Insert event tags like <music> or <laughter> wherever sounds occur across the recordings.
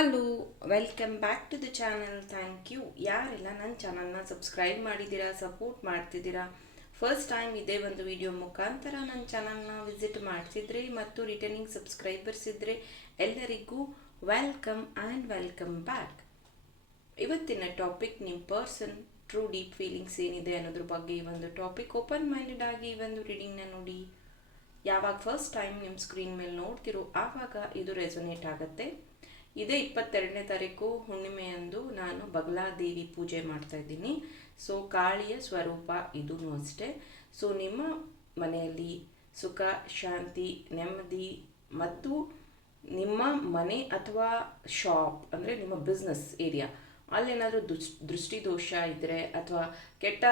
Hello welcome back to the channel thank you ಯಾರೆಲ್ಲ ನನ್ನ ಚಾನಲ್ನ ಸಬ್ಸ್ಕ್ರೈಬ್ ಮಾಡಿದ್ದೀರಾ ಸಪೋರ್ಟ್ ಮಾಡ್ತಿದ್ದೀರಾ ಫಸ್ಟ್ ಟೈಮ್ ಇದೇ ಒಂದು ವಿಡಿಯೋ ಮುಖಾಂತರ ನನ್ನ ಚಾನಲ್ನ ವಿಸಿಟ್ ಮಾಡ್ತಿದ್ರೆ ಮತ್ತು ರಿಟರ್ನಿಂಗ್ ಸಬ್ಸ್ಕ್ರೈಬರ್ಸ್ ಇದ್ದರೆ ಎಲ್ಲರಿಗೂ ವೆಲ್ಕಮ್ ಆ್ಯಂಡ್ ವೆಲ್ಕಮ್ ಬ್ಯಾಕ್ ಇವತ್ತಿನ ಟಾಪಿಕ್ ನಿಮ್ಮ ಪರ್ಸನ್ ಟ್ರೂ ಡೀಪ್ ಫೀಲಿಂಗ್ಸ್ ಏನಿದೆ ಅನ್ನೋದ್ರ ಬಗ್ಗೆ ಈ ಒಂದು ಟಾಪಿಕ್ ಓಪನ್ ಮೈಂಡೆಡ್ ಆಗಿ ಈ ಒಂದು ರೀಡಿಂಗ್ನ ನೋಡಿ. ಯಾವಾಗ ಫಸ್ಟ್ ಟೈಮ್ ನಿಮ್ಮ ಸ್ಕ್ರೀನ್ ಮೇಲೆ ನೋಡ್ತಿರೋ, ಆವಾಗ ಇದು ರೆಸೊನೇಟ್ ಆಗುತ್ತೆ. ಇದೇ ಇಪ್ಪತ್ತೆರಡನೇ ತಾರೀಕು ಹುಣ್ಣಿಮೆಯಂದು ನಾನು ಬಗಲಾದೇವಿ ಪೂಜೆ ಮಾಡ್ತಾ ಇದ್ದೀನಿ. ಸೊ, ಕಾಳಿಯ ಸ್ವರೂಪ ಇದೂ ಅಷ್ಟೇ. ಸೊ, ನಿಮ್ಮ ಮನೆಯಲ್ಲಿ ಸುಖ, ಶಾಂತಿ, ನೆಮ್ಮದಿ, ಮತ್ತು ನಿಮ್ಮ ಮನೆ ಅಥವಾ ಶಾಪ್ ಅಂದರೆ ನಿಮ್ಮ ಬಿಸ್ನೆಸ್ ಏರಿಯಾ ಅಲ್ಲೇನಾದರೂ ದುಸ್ ದೃಷ್ಟಿದೋಷ ಇದ್ದರೆ ಅಥವಾ ಕೆಟ್ಟ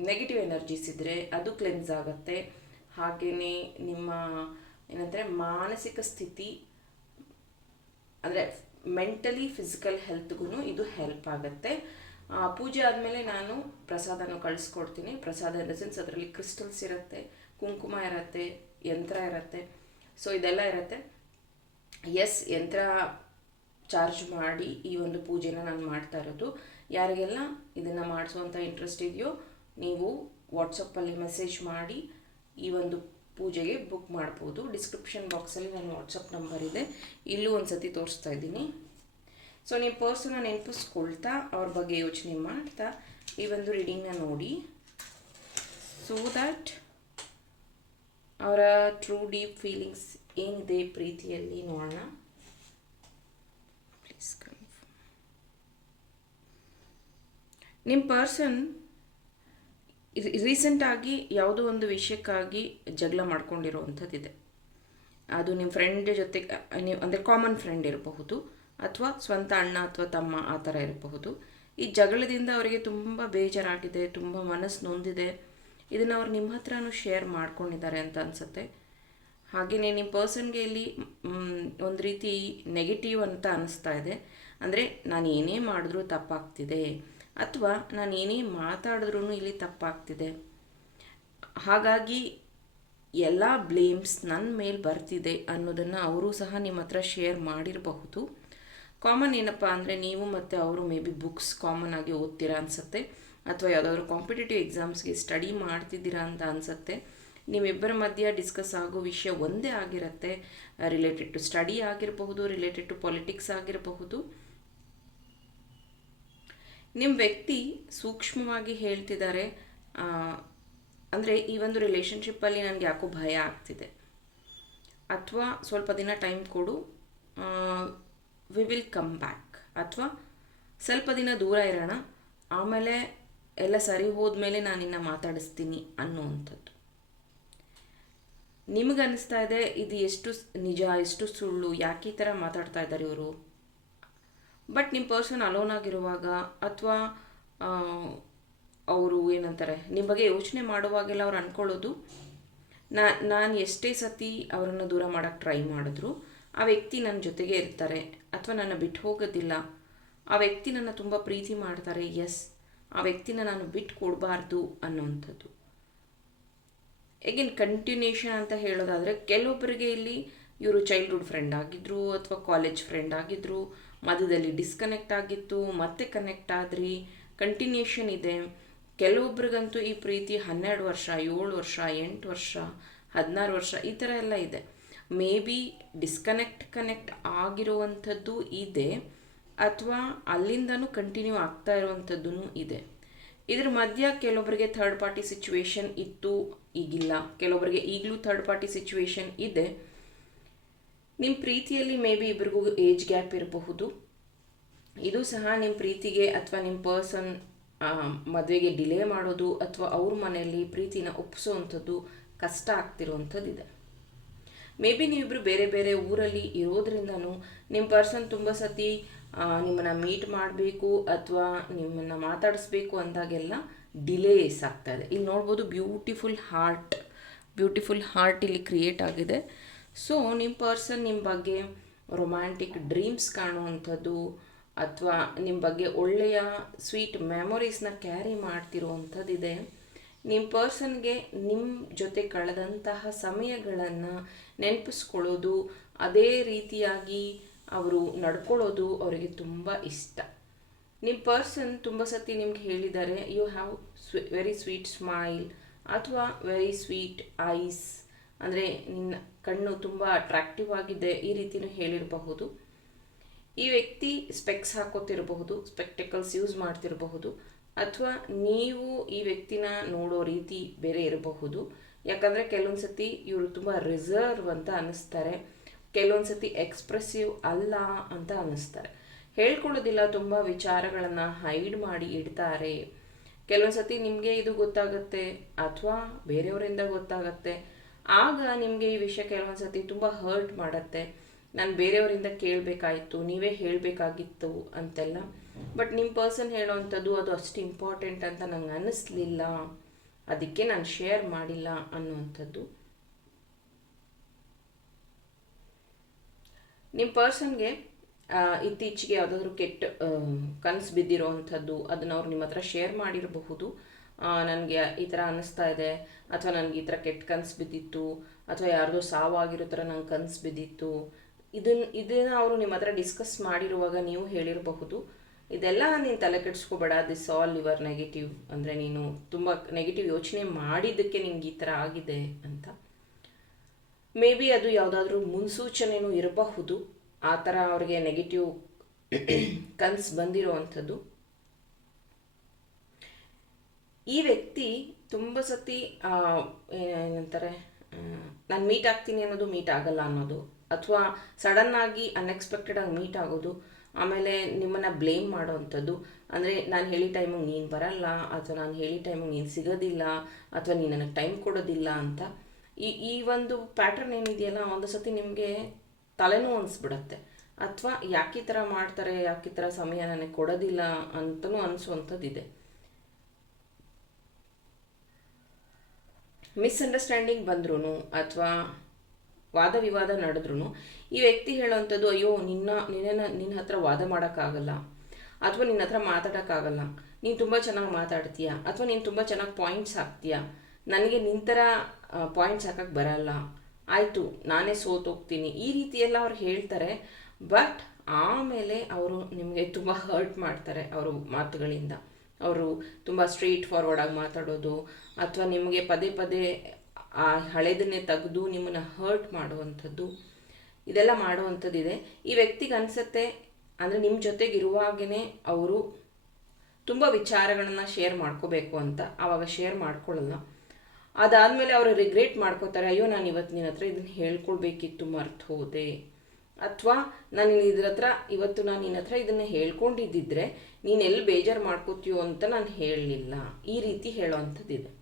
ನೆಗೆಟಿವ್ ಎನರ್ಜೀಸ್ ಇದ್ದರೆ ಅದು ಕ್ಲೆನ್ಸ್ ಆಗುತ್ತೆ. ಹಾಗೆಯೇ ನಿಮ್ಮ ಏನಂದರೆ ಮಾನಸಿಕ ಸ್ಥಿತಿ ಅಂದರೆ ಮೆಂಟಲಿ ಫಿಸಿಕಲ್ ಹೆಲ್ತ್ಗೂ ಇದು ಹೆಲ್ಪ್ ಆಗುತ್ತೆ. ಪೂಜೆ ಆದಮೇಲೆ ನಾನು ಪ್ರಸಾದನ ಕಳಿಸ್ಕೊಡ್ತೀನಿ. ಪ್ರಸಾದ ಇನ್ ದ ಸೆನ್ಸ್ ಅದರಲ್ಲಿ ಕ್ರಿಸ್ಟಲ್ಸ್ ಇರುತ್ತೆ, ಕುಂಕುಮ ಇರುತ್ತೆ, ಯಂತ್ರ ಇರುತ್ತೆ. ಸೊ ಇದೆಲ್ಲ ಇರುತ್ತೆ. ಎಸ್ ಯಂತ್ರ ಚಾರ್ಜ್ ಮಾಡಿ ಈ ಒಂದು ಪೂಜೆನ ನಾನು ಮಾಡ್ತಾ ಇರೋದು. ಯಾರಿಗೆಲ್ಲ ಇದನ್ನು ಮಾಡಿಸುವಂಥ ಇಂಟ್ರೆಸ್ಟ್ ಇದೆಯೋ, ನೀವು ವಾಟ್ಸಪ್ಪಲ್ಲಿ ಮೆಸೇಜ್ ಮಾಡಿ ಈ ಒಂದು ಪೂಜೆಗೆ ಬುಕ್ ಮಾಡ್ಬೋದು. ಡಿಸ್ಕ್ರಿಪ್ಷನ್ ಬಾಕ್ಸಲ್ಲಿ ನನ್ನ ವಾಟ್ಸಪ್ ನಂಬರ್ ಇದೆ. ಇಲ್ಲೂ ಒಂದು ಸತಿ ತೋರಿಸ್ತಾ ಇದ್ದೀನಿ. ಸೊ ನಿಮ್ಮ ಪರ್ಸನ್ನ ನೆನಪಿಸ್ಕೊಳ್ತಾ, ಅವ್ರ ಬಗ್ಗೆ ಯೋಚನೆ ಮಾಡ್ತಾ, ಈ ಒಂದು ರೀಡಿಂಗ್ನ ನೋಡಿ. ಸೊ ದ್ಯಾಟ್ ಅವರ ಟ್ರೂ ಡೀಪ್ ಫೀಲಿಂಗ್ಸ್ ಏನಿದೆ ಪ್ರೀತಿಯಲ್ಲಿ ನೋಡೋಣ. ಪ್ಲೀಸ್ ನಿಮ್ಮ ಪರ್ಸನ್ ರೀಸೆಂಟಾಗಿ ಯಾವುದೋ ಒಂದು ವಿಷಯಕ್ಕಾಗಿ ಜಗಳ ಮಾಡ್ಕೊಂಡಿರೋವಂಥದ್ದಿದೆ. ಅದು ನಿಮ್ಮ ಫ್ರೆಂಡ್ ಜೊತೆ ನೀವು ಅಂದರೆ ಕಾಮನ್ ಫ್ರೆಂಡ್ ಇರಬಹುದು ಅಥವಾ ಸ್ವಂತ ಅಣ್ಣ ಅಥವಾ ತಮ್ಮ ಆ ಥರ ಇರಬಹುದು. ಈ ಜಗಳದಿಂದ ಅವರಿಗೆ ತುಂಬ ಬೇಜಾರಾಗಿದೆ, ತುಂಬ ಮನಸ್ಸು ನೊಂದಿದೆ. ಇದನ್ನು ಅವ್ರು ನಿಮ್ಮ ಹತ್ರನೂ ಶೇರ್ ಮಾಡ್ಕೊಂಡಿದ್ದಾರೆ ಅಂತ ಅನಿಸುತ್ತೆ. ಹಾಗೆಯೇ ನಿಮ್ಮ ಪರ್ಸನ್ಗೆ ಇಲ್ಲಿ ಒಂದು ರೀತಿ ನೆಗೆಟಿವ್ ಅಂತ ಅನಿಸ್ತಾ ಇದೆ. ಅಂದರೆ ನಾನು ಏನೇ ಮಾಡಿದ್ರೂ ತಪ್ಪಾಗ್ತಿದೆ. ಅಥವಾ ನಾನು ಏನೇ ಮಾತಾಡಿದ್ರೂ ಇಲ್ಲಿ ತಪ್ಪಾಗ್ತಿದೆ. ಹಾಗಾಗಿ ಎಲ್ಲ ಬ್ಲೇಮ್ಸ್ ನನ್ನ ಮೇಲೆ ಬರ್ತಿದೆ ಅನ್ನೋದನ್ನು ಅವರು ಸಹ ನಿಮ್ಮ ಹತ್ರ ಶೇರ್ ಮಾಡಿರಬಹುದು. ಕಾಮನ್ ಏನಪ್ಪ ಅಂದರೆ ನೀವು ಮತ್ತು ಅವರು ಮೇ ಬಿ ಬುಕ್ಸ್ ಕಾಮನ್ ಆಗಿ ಓದ್ತೀರಾ ಅನಿಸುತ್ತೆ, ಅಥವಾ ಯಾವುದಾದ್ರು ಕಾಂಪಿಟೇಟಿವ್ ಎಕ್ಸಾಮ್ಸ್ಗೆ ಸ್ಟಡಿ ಮಾಡ್ತಿದ್ದೀರಾ ಅಂತ ಅನಿಸುತ್ತೆ. ನಿಮ್ಮಿಬ್ಬರ ಮಧ್ಯೆ ಡಿಸ್ಕಸ್ ಆಗೋ ವಿಷಯ ಒಂದೇ ಆಗಿರುತ್ತೆ. ರಿಲೇಟೆಡ್ ಟು ಸ್ಟಡಿ ಆಗಿರಬಹುದು, ರಿಲೇಟೆಡ್ ಟು ಪಾಲಿಟಿಕ್ಸ್ ಆಗಿರಬಹುದು. ನಿಮ್ಮ ವ್ಯಕ್ತಿ ಸೂಕ್ಷ್ಮವಾಗಿ ಹೇಳ್ತಿದ್ದಾರೆ ಅಂದರೆ ಈ ಒಂದು ರಿಲೇಷನ್ಶಿಪ್ಪಲ್ಲಿ ನನಗೆ ಯಾಕೋ ಭಯ ಆಗ್ತಿದೆ. ಅಥವಾ ಸ್ವಲ್ಪ ದಿನ ಟೈಮ್ ಕೊಡು ವಿ ವಿಲ್ ಕಮ್ ಬ್ಯಾಕ್ ಅಥವಾ ಸ್ವಲ್ಪ ದಿನ ದೂರ ಇರೋಣ, ಆಮೇಲೆ ಎಲ್ಲ ಸರಿ ಹೋದ್ಮೇಲೆ ನಾನಿನ್ನ ಮಾತಾಡಿಸ್ತೀನಿ ಅನ್ನುವಂಥದ್ದು. ನಿಮಗನ್ನಿಸ್ತಾ ಇದೆ, ಇದು ಎಷ್ಟು ನಿಜ, ಎಷ್ಟು ಸುಳ್ಳು, ಯಾಕೆ ಈ ಥರ ಮಾತಾಡ್ತಾ ಇದ್ದಾರೆ ಇವರು? ಬಟ್ ನಿಮ್ಮ ಪರ್ಸನ್ ಅಲೋನ್ ಆಗಿರುವಾಗ ಅಥವಾ ಅವರು ಏನಂತಾರೆ ನಿಮ್ಮ ಬಗ್ಗೆ ಯೋಚನೆ ಮಾಡುವಾಗೆಲ್ಲ ಅವ್ರು ಅಂದ್ಕೊಳ್ಳೋದು ನಾ, ನಾನು ಎಷ್ಟೇ ಸತಿ ಅವರನ್ನು ದೂರ ಮಾಡೋಕ್ಕೆ ಟ್ರೈ ಮಾಡಿದ್ರು, ಆ ವ್ಯಕ್ತಿ ನನ್ನ ಜೊತೆಗೆ ಇರ್ತಾರೆ, ಅಥವಾ ನನ್ನ ಬಿಟ್ಟು ಹೋಗೋದಿಲ್ಲ, ಆ ವ್ಯಕ್ತಿ ನನ್ನ ತುಂಬ ಪ್ರೀತಿ ಮಾಡ್ತಾರೆ ಎಸ್ ಆ ವ್ಯಕ್ತಿನ ನಾನು ಬಿಟ್ಟು ಕೊಡಬಾರ್ದು ಅನ್ನೋವಂಥದ್ದು. ಎಗಿನ್ ಕಂಟಿನ್ಯೂಷನ್ ಅಂತ ಹೇಳೋದಾದರೆ ಕೆಲವೊಬ್ಬರಿಗೆ ಇಲ್ಲಿ ಇವರು ಚೈಲ್ಡ್ಹುಡ್ ಫ್ರೆಂಡ್ ಆಗಿದ್ರು ಅಥವಾ ಕಾಲೇಜ್ ಫ್ರೆಂಡ್ ಆಗಿದ್ರು, ಮಧ್ಯದಲ್ಲಿ ಡಿಸ್ಕನೆಕ್ಟ್ ಆಗಿತ್ತು, ಮತ್ತೆ ಕನೆಕ್ಟ್ ಆದ್ರಿ ಕಂಟಿನ್ಯೂಷನ್ ಇದೆ. ಕೆಲವೊಬ್ರಿಗಂತೂ ಈ ಪ್ರೀತಿ ಹನ್ನೆರಡು ವರ್ಷ, ಏಳು ವರ್ಷ, ಎಂಟು ವರ್ಷ, ಹದಿನಾರು ವರ್ಷ ಈ ಥರ ಎಲ್ಲ ಇದೆ. ಮೇ ಬಿ ಡಿಸ್ಕನೆಕ್ಟ್ ಕನೆಕ್ಟ್ ಆಗಿರುವಂಥದ್ದು ಇದೆ ಅಥವಾ ಅಲ್ಲಿಂದನೂ ಕಂಟಿನ್ಯೂ ಆಗ್ತಾ ಇರುವಂಥದ್ದು ಇದೆ. ಇದ್ರ ಮಧ್ಯ ಕೆಲವೊಬ್ಬರಿಗೆ ಥರ್ಡ್ ಪಾರ್ಟಿ ಸಿಚುವೇಶನ್ ಇತ್ತು, ಈಗಿಲ್ಲ. ಕೆಲವೊಬ್ಬರಿಗೆ ಈಗಲೂ ಥರ್ಡ್ ಪಾರ್ಟಿ ಸಿಚುವೇಶನ್ ಇದೆ. ನಿಮ್ಮ ಪ್ರೀತಿಯಲ್ಲಿ ಮೇ ಬಿ ಇಬ್ರಿಗೂ ಏಜ್ ಗ್ಯಾಪ್ ಇರಬಹುದು. ಇದು ಸಹ ನಿಮ್ಮ ಪ್ರೀತಿಗೆ ಅಥವಾ ನಿಮ್ಮ ಪರ್ಸನ್ ಮದುವೆಗೆ ಡಿಲೇ ಮಾಡೋದು ಅಥವಾ ಅವ್ರ ಮನೆಯಲ್ಲಿ ಪ್ರೀತಿನ ಒಪ್ಪಿಸೋವಂಥದ್ದು ಕಷ್ಟ ಆಗ್ತಿರುವಂಥದ್ದಿದೆ ಮೇ ಬಿ ನೀವಿಬ್ಬರು ಬೇರೆ ಬೇರೆ ಊರಲ್ಲಿ ಇರೋದ್ರಿಂದನೂ ನಿಮ್ಮ ಪರ್ಸನ್ ತುಂಬ ಸತಿ ನಿಮ್ಮನ್ನು ಮೀಟ್ ಮಾಡಬೇಕು ಅಥವಾ ನಿಮ್ಮನ್ನು ಮಾತಾಡಿಸ್ಬೇಕು ಅಂದಾಗೆಲ್ಲ ಡಿಲೇಸ್ ಆಗ್ತಾ ಇದೆ. ಇಲ್ಲಿ ನೋಡ್ಬೋದು ಬ್ಯೂಟಿಫುಲ್ ಹಾರ್ಟ್ ಬ್ಯೂಟಿಫುಲ್ ಹಾರ್ಟ್ ಇಲ್ಲಿ ಕ್ರಿಯೇಟ್ ಆಗಿದೆ. ಸೊ ನಿಮ್ಮ ಪರ್ಸನ್ ನಿಮ್ಮ ಬಗ್ಗೆ ರೊಮ್ಯಾಂಟಿಕ್ ಡ್ರೀಮ್ಸ್ ಕಾಣುವಂಥದ್ದು ಅಥವಾ ನಿಮ್ಮ ಬಗ್ಗೆ ಒಳ್ಳೆಯ ಸ್ವೀಟ್ ಮೆಮೊರೀಸ್ನ ಕ್ಯಾರಿ ಮಾಡ್ತಿರೋವಂಥದ್ದಿದೆ. ನಿಮ್ಮ ಪರ್ಸನ್ಗೆ ನಿಮ್ಮ ಜೊತೆ ಕಳೆದಂತಹ ಸಮಯಗಳನ್ನು ನೆನಪಿಸ್ಕೊಳ್ಳೋದು, ಅದೇ ರೀತಿಯಾಗಿ ಅವರು ನಡ್ಕೊಳ್ಳೋದು ಅವರಿಗೆ ತುಂಬ ಇಷ್ಟ. ನಿಮ್ಮ ಪರ್ಸನ್ ತುಂಬ ಸತಿ ನಿಮ್ಗೆ ಹೇಳಿದ್ದಾರೆ you have sweet very sweet smile ಅಥವಾ ವೆರಿ ಸ್ವೀಟ್ ಐಸ್ ಅಂದರೆ ನಿನ್ನ ಕಣ್ಣು ತುಂಬ ಅಟ್ರಾಕ್ಟಿವ್ ಆಗಿದೆ ಈ ರೀತಿಯೂ ಹೇಳಿರಬಹುದು. ಈ ವ್ಯಕ್ತಿ ಸ್ಪೆಕ್ಸ್ ಹಾಕೋತಿರಬಹುದು ಸ್ಪೆಕ್ಟಕಲ್ಸ್ ಯೂಸ್ ಮಾಡ್ತಿರಬಹುದು, ಅಥವಾ ನೀವು ಈ ವ್ಯಕ್ತಿನ ನೋಡೋ ರೀತಿ ಬೇರೆ ಇರಬಹುದು. ಯಾಕಂದರೆ ಕೆಲವೊಂದು ಸತಿ ಇವರು ತುಂಬ ರಿಸರ್ವ್ ಅಂತ ಅನ್ನಿಸ್ತಾರೆ ಕೆಲವೊಂದು ಸತಿ ಎಕ್ಸ್ಪ್ರೆಸಿವ್ ಅಲ್ಲ ಅಂತ ಅನ್ನಿಸ್ತಾರೆ. ಹೇಳ್ಕೊಳ್ಳೋದಿಲ್ಲ, ತುಂಬ ವಿಚಾರಗಳನ್ನು ಹೈಡ್ ಮಾಡಿ ಇಡ್ತಾರೆ. ಕೆಲವೊಂದು ಸತಿ ನಿಮಗೆ ಇದು ಗೊತ್ತಾಗುತ್ತೆ, ಅಥವಾ ಬೇರೆಯವರಿಂದ ಗೊತ್ತಾಗುತ್ತೆ ಆಗ ನಿಮಗೆ ಈ ವಿಷಯ ಕೆಲವೊಂದು ಸತಿ ತುಂಬ ಹರ್ಟ್ ಮಾಡುತ್ತೆ. ನಾನು ಬೇರೆಯವರಿಂದ ಕೇಳಬೇಕಾಯಿತು, ನೀವೇ ಹೇಳಬೇಕಾಗಿತ್ತು ಅಂತೆಲ್ಲ. ಬಟ್ ನಿಮ್ಮ ಪರ್ಸನ್ ಹೇಳೋವಂಥದ್ದು ಅದು ಅಷ್ಟು ಇಂಪಾರ್ಟೆಂಟ್ ಅಂತ ನಂಗೆ ಅನ್ನಿಸ್ಲಿಲ್ಲ ಅದಕ್ಕೆ ನಾನು ಶೇರ್ ಮಾಡಿಲ್ಲ ಅನ್ನುವಂಥದ್ದು. ನಿಮ್ಮ ಪರ್ಸನ್ಗೆ ಇತ್ತೀಚೆಗೆ ಯಾವುದಾದ್ರೂ ಕೆಟ್ಟ ಕನಸು ಬಿದ್ದಿರೋವಂಥದ್ದು, ಅದನ್ನು ಅವ್ರು ನಿಮ್ಮ ಹತ್ರ ಶೇರ್ ಮಾಡಿರಬಹುದು. ನನಗೆ ಈ ಥರ ಅನ್ನಿಸ್ತಾ ಇದೆ ಅಥವಾ ನನಗೆ ಈ ಥರ ಕೆಟ್ಟ ಕನಸು ಬಿದ್ದಿತ್ತು ಅಥವಾ ಯಾರ್ದೋ ಸಾವಾಗಿರೋ ಥರ ನಂಗೆ ಕನಸು ಬಿದ್ದಿತ್ತು. ಇದನ್ನು ಇದನ್ನು ಅವರು ನಿಮ್ಮ ಹತ್ರ ಡಿಸ್ಕಸ್ ಮಾಡಿರುವಾಗ ನೀವು ಹೇಳಿರಬಹುದು. ಇದೆಲ್ಲ ನೀನು ತಲೆ ಕೆಡಿಸ್ಕೋಬೇಡ ದಿಸ್ ಆಲ್ ಯುವರ್ ನೆಗೆಟಿವ್ ಅಂದರೆ ನೀನು ತುಂಬ ನೆಗೆಟಿವ್ ಯೋಚನೆ ಮಾಡಿದ್ದಕ್ಕೆ ನಿಂಗೆ ಈ ಥರ ಆಗಿದೆ ಅಂತ. ಮೇ ಬಿ ಅದು ಯಾವುದಾದ್ರೂ ಮುನ್ಸೂಚನೆಯೂ ಇರಬಹುದು ಆ ಥರ ಅವ್ರಿಗೆ ನೆಗೆಟಿವ್ <coughs> ಕನ್ಸು ಬಂದಿರೋ ಈ ವ್ಯಕ್ತಿ ತುಂಬ ಸತಿ ಏನಂತಾರೆ ನಾನು ಮೀಟ್ ಆಗ್ತೀನಿ ಅನ್ನೋದು ಮೀಟ್ ಆಗಲ್ಲ ಅನ್ನೋದು, ಅಥವಾ ಸಡನ್ನಾಗಿ ಅನ್ಎಕ್ಸ್ಪೆಕ್ಟೆಡಾಗಿ ಮೀಟ್ ಆಗೋದು, ಆಮೇಲೆ ನಿಮ್ಮನ್ನು ಬ್ಲೇಮ್ ಮಾಡೋವಂಥದ್ದು ಅಂದರೆ ನಾನು ಹೇಳಿ ಟೈಮಿಗೆ ನೀನು ಬರಲ್ಲ, ಅಥವಾ ನಾನು ಹೇಳಿ ಟೈಮಿಗೆ ನೀನು ಸಿಗೋದಿಲ್ಲ, ಅಥವಾ ನೀನು ನನಗೆ ಟೈಮ್ ಕೊಡೋದಿಲ್ಲ ಅಂತ, ಈ ಈ ಒಂದು ಪ್ಯಾಟರ್ನ್ ಏನಿದೆಯಲ್ಲ, ಒಂದು ಸತಿ ನಿಮಗೆ ತಲೆನೂ ಅನಿಸ್ಬಿಡತ್ತೆ. ಅಥವಾ ಯಾಕೆ ಈ ಥರ ಮಾಡ್ತಾರೆ, ಯಾಕೆ ಈ ಥರ ಸಮಯ ನನಗೆ ಕೊಡೋದಿಲ್ಲ ಅಂತಲೂ ಅನಿಸುವಂಥದ್ದಿದೆ. ಮಿಸ್ಅಂಡರ್ಸ್ಟ್ಯಾಂಡಿಂಗ್ ಬಂದ್ರೂ ಅಥವಾ ವಾದ ವಿವಾದ ನಡೆದ್ರು ಈ ವ್ಯಕ್ತಿ ಹೇಳೋವಂಥದ್ದು, ಅಯ್ಯೋ, ನಿನ್ನ ನಿನ್ನ ನಿನ್ನ ಹತ್ರ ವಾದ ಮಾಡೋಕ್ಕಾಗಲ್ಲ. ಅಥವಾ ನಿನ್ನ ಹತ್ರ ಮಾತಾಡೋಕ್ಕಾಗಲ್ಲ. ನೀನು ತುಂಬ ಚೆನ್ನಾಗಿ ಮಾತಾಡ್ತೀಯ? ಅಥವಾ ನೀನು ತುಂಬ ಚೆನ್ನಾಗಿ ಪಾಯಿಂಟ್ಸ್ ಹಾಕ್ತೀಯ? ನನಗೆ ನಿಂತರ ಪಾಯಿಂಟ್ಸ್ ಹಾಕಕ್ಕೆ ಬರಲ್ಲ. ಆಯಿತು, ನಾನೇ ಸೋತೋಗ್ತೀನಿ. ಈ ರೀತಿಯೆಲ್ಲ ಅವ್ರು ಹೇಳ್ತಾರೆ. ಬಟ್ ಆಮೇಲೆ ಅವರು ನಿಮಗೆ ತುಂಬ ಹರ್ಟ್ ಮಾಡ್ತಾರೆ, ಅವರು ಮಾತುಗಳಿಂದ. ಅವರು ತುಂಬ ಸ್ಟ್ರೀಟ್ ಫಾರ್ವರ್ಡಾಗಿ ಮಾತಾಡೋದು, ಅಥವಾ ನಿಮಗೆ ಪದೇ ಪದೇ ಆ ಹಳೆದನ್ನೇ ತೆಗೆದು ನಿಮ್ಮನ್ನು ಹರ್ಟ್ ಮಾಡುವಂಥದ್ದು, ಇದೆಲ್ಲ ಮಾಡುವಂಥದ್ದಿದೆ. ಈ ವ್ಯಕ್ತಿಗೆ ಅನಿಸುತ್ತೆ, ಅಂದರೆ ನಿಮ್ಮ ಜೊತೆಗಿರುವಾಗೇ ಅವರು ತುಂಬ ವಿಚಾರಗಳನ್ನು ಶೇರ್ ಮಾಡ್ಕೋಬೇಕು ಅಂತ. ಆವಾಗ ಶೇರ್ ಮಾಡ್ಕೊಳ್ಳಲ್ಲ. ಅದಾದಮೇಲೆ ಅವರು ರಿಗ್ರೆಟ್ ಮಾಡ್ಕೋತಾರೆ, ಅಯ್ಯೋ ನಾನು ಇವತ್ತು ನಿನ್ನ ಹತ್ರ ಇದನ್ನು ಹೇಳ್ಕೊಳ್ಬೇಕಿತ್ತು, ಮರ್ತು ಹೋದೆ. ಅಥವಾ ನಾನು ಇದ್ರ ಹತ್ರ, ಇವತ್ತು ನಾನು ನಿನ್ನ ಹತ್ರ ಇದನ್ನು ಹೇಳ್ಕೊಂಡಿದ್ದಿದ್ರೆ, ನೀನು ಎಲ್ಲಿ ಬೇಜಾರು ಮಾಡ್ಕೋತೀಯೋ ಅಂತ ನಾನು ಹೇಳಲಿಲ್ಲ. ಈ ರೀತಿ ಹೇಳೋವಂಥದ್ದಿದೆ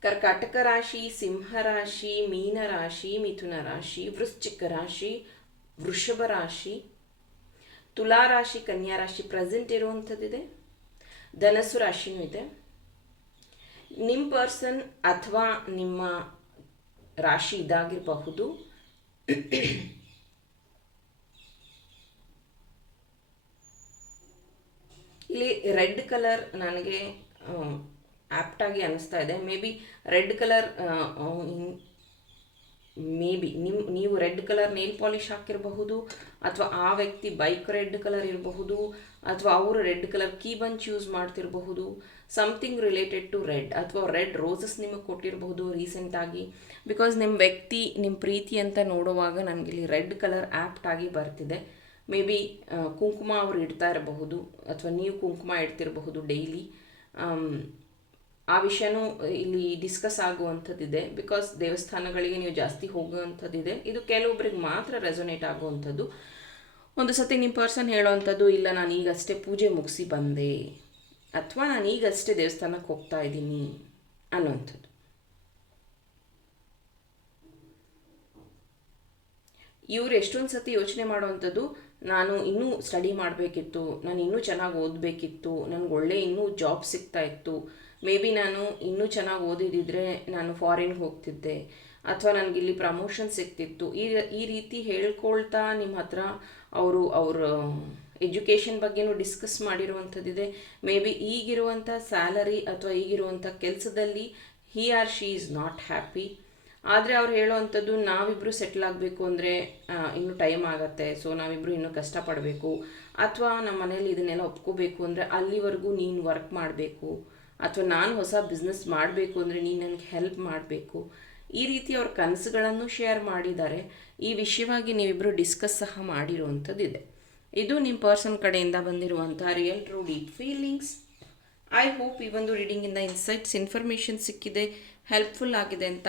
ಕರ್ಕಾಟಕ ರಾಶಿ, ಸಿಂಹ ರಾಶಿ, ಮೀನ ರಾಶಿ, ಮಿಥುನ ರಾಶಿ, ವೃಶ್ಚಿಕ ರಾಶಿ, ವೃಷಭ ರಾಶಿ, ತುಲಾ ರಾಶಿ, ಕನ್ಯಾ ರಾಶಿ ಪ್ರೆಸೆಂಟ್ ಇರುವಂಥದ್ದಿದೆ. ಧನಸ್ಸು ರಾಶಿನೂ ಇದೆ. ನಿಮ್ಮ ಪರ್ಸನ್ ಅಥವಾ ನಿಮ್ಮ ರಾಶಿ ಇದಾಗಿರಬಹುದು. <coughs> ಇಲ್ಲಿ ರೆಡ್ ಕಲರ್ ನನಗೆ ಆಪ್ಟಾಗಿ ಅನಿಸ್ತಾ ಇದೆ. May be red colour may be ನಿಮ್ಮ ನೀವು ರೆಡ್ ಕಲರ್ ನೇಲ್ ಪಾಲಿಶ್ ಹಾಕಿರಬಹುದು, ಅಥವಾ ಆ ವ್ಯಕ್ತಿ ಬೈಕ್ ರೆಡ್ ಕಲರ್ ಇರಬಹುದು, ಅಥವಾ ಅವರು ರೆಡ್ ಕಲರ್ ಕೀ ಚೂಸ್ ಮಾಡ್ತಿರಬಹುದು ಸಮಥಿಂಗ್ ರಿಲೇಟೆಡ್ ಟು ರೆಡ್ ಅಥವಾ ರೆಡ್ ರೋಸಸ್ ನಿಮಗೆ ಕೊಟ್ಟಿರಬಹುದು ರೀಸೆಂಟಾಗಿ ಬಿಕಾಸ್ ನಿಮ್ಮ ವ್ಯಕ್ತಿ ನಿಮ್ಮ ಪ್ರೀತಿ ಅಂತ ನೋಡುವಾಗ ನನಗಿಲ್ಲಿ ರೆಡ್ ಕಲರ್ ಆ್ಯಪ್ಟ್ ಆಗಿ ಬರ್ತಿದೆ. ಮೇ ಬಿ ಕುಂಕುಮ ಅವರು ಇಡ್ತಾ ಇರಬಹುದು, ಅಥವಾ ನೀವು ಕುಂಕುಮ ಇಡ್ತಿರಬಹುದು ಡೈಲಿ ಆ ವಿಷಯನೂ ಇಲ್ಲಿ ಡಿಸ್ಕಸ್ ಆಗುವಂಥದ್ದಿದೆ. ಬಿಕಾಸ್ ದೇವಸ್ಥಾನಗಳಿಗೆ ನೀವು ಜಾಸ್ತಿ ಹೋಗುವಂಥದ್ದಿದೆ. ಇದು ಕೆಲವೊಬ್ಬರಿಗೆ ಮಾತ್ರ ರೆಸೊನೇಟ್ ಆಗುವಂಥದ್ದು. ಒಂದು ಸತಿ ನಿಮ್ಮ ಪರ್ಸನ್ ಹೇಳೋವಂಥದ್ದು, ಇಲ್ಲ, ನಾನು ಈಗಷ್ಟೇ ಪೂಜೆ ಮುಗಿಸಿ ಬಂದೆ. ಅಥವಾ ನಾನು ಈಗಷ್ಟೇ ದೇವಸ್ಥಾನಕ್ಕೆ ಹೋಗ್ತಾ ಇದ್ದೀನಿ. ಅನ್ನುವಂಥದ್ದು. ಇವರು ಎಷ್ಟೊಂದು ಸತಿ ಯೋಚನೆ ಮಾಡುವಂಥದ್ದು ನಾನು ಇನ್ನೂ ಸ್ಟಡಿ ಮಾಡಬೇಕಿತ್ತು, ನಾನು ಇನ್ನೂ ಚೆನ್ನಾಗಿ ಓದಬೇಕಿತ್ತು, ನನಗೆ ಒಳ್ಳೆ ಇನ್ನೂ ಜಾಬ್ ಸಿಗ್ತಾ ಇತ್ತು. ಮೇ ಬಿ ನಾನು ಇನ್ನೂ ಚೆನ್ನಾಗಿ ಓದಿದ್ದಿದ್ರೆ ನಾನು ಫಾರಿನ್ಗೆ ಹೋಗ್ತಿದ್ದೆ. ಅಥವಾ ನನಗಿಲ್ಲಿ ಪ್ರಮೋಷನ್ ಸಿಗ್ತಿತ್ತು. ಈ ಈ ರೀತಿ ಹೇಳ್ಕೊಳ್ತಾ ನಿಮ್ಮ ಹತ್ರ ಅವರು ಅವ್ರ ಎಜುಕೇಷನ್ ಬಗ್ಗೆನೂ ಡಿಸ್ಕಸ್ ಮಾಡಿರುವಂಥದ್ದಿದೆ. ಮೇ ಬಿ ಈಗಿರುವಂಥ ಸ್ಯಾಲರಿ ಅಥವಾ ಈಗಿರುವಂಥ ಕೆಲಸದಲ್ಲಿ he or she is not happy ಆದರೆ ಅವ್ರು ಹೇಳೋವಂಥದ್ದು ನಾವಿಬ್ಬರು ಸೆಟ್ಲ್ ಆಗಬೇಕು ಅಂದರೆ ಇನ್ನೂ ಟೈಮ್ ಆಗುತ್ತೆ. ಸೊ ನಾವಿಬ್ಬರು ಇನ್ನೂ ಕಷ್ಟಪಡಬೇಕು. ಅಥವಾ ನಮ್ಮ ಮನೇಲಿ ಇದನ್ನೆಲ್ಲ ಒಪ್ಕೋಬೇಕು ಅಂದರೆ ಅಲ್ಲಿವರೆಗೂ ನೀನು ವರ್ಕ್ ಮಾಡಬೇಕು. ಅಥವಾ ನಾನು ಹೊಸ ಬಿಸ್ನೆಸ್ ಮಾಡಬೇಕು ಅಂದರೆ ನೀನು ನನಗೆ ಹೆಲ್ಪ್ ಮಾಡಬೇಕು. ಈ ರೀತಿ ಅವ್ರ ಕನಸುಗಳನ್ನು ಶೇರ್ ಮಾಡಿದ್ದಾರೆ. ಈ ವಿಷಯವಾಗಿ ನೀವಿಬ್ಬರು ಡಿಸ್ಕಸ್ ಸಹ ಮಾಡಿರುವಂಥದ್ದಿದೆ. ಇದು ನಿಮ್ಮ ಪರ್ಸನ್ ಕಡೆಯಿಂದ ಬಂದಿರುವಂಥ real true deep feelings I hope ಈ ಒಂದು ರೀಡಿಂಗಿಂದ ಇನ್ಸೈಟ್ಸ್ ಇನ್ಫಾರ್ಮೇಷನ್ ಸಿಕ್ಕಿದೆ. ಹೆಲ್ಪ್ಫುಲ್ ಆಗಿದೆ ಅಂತ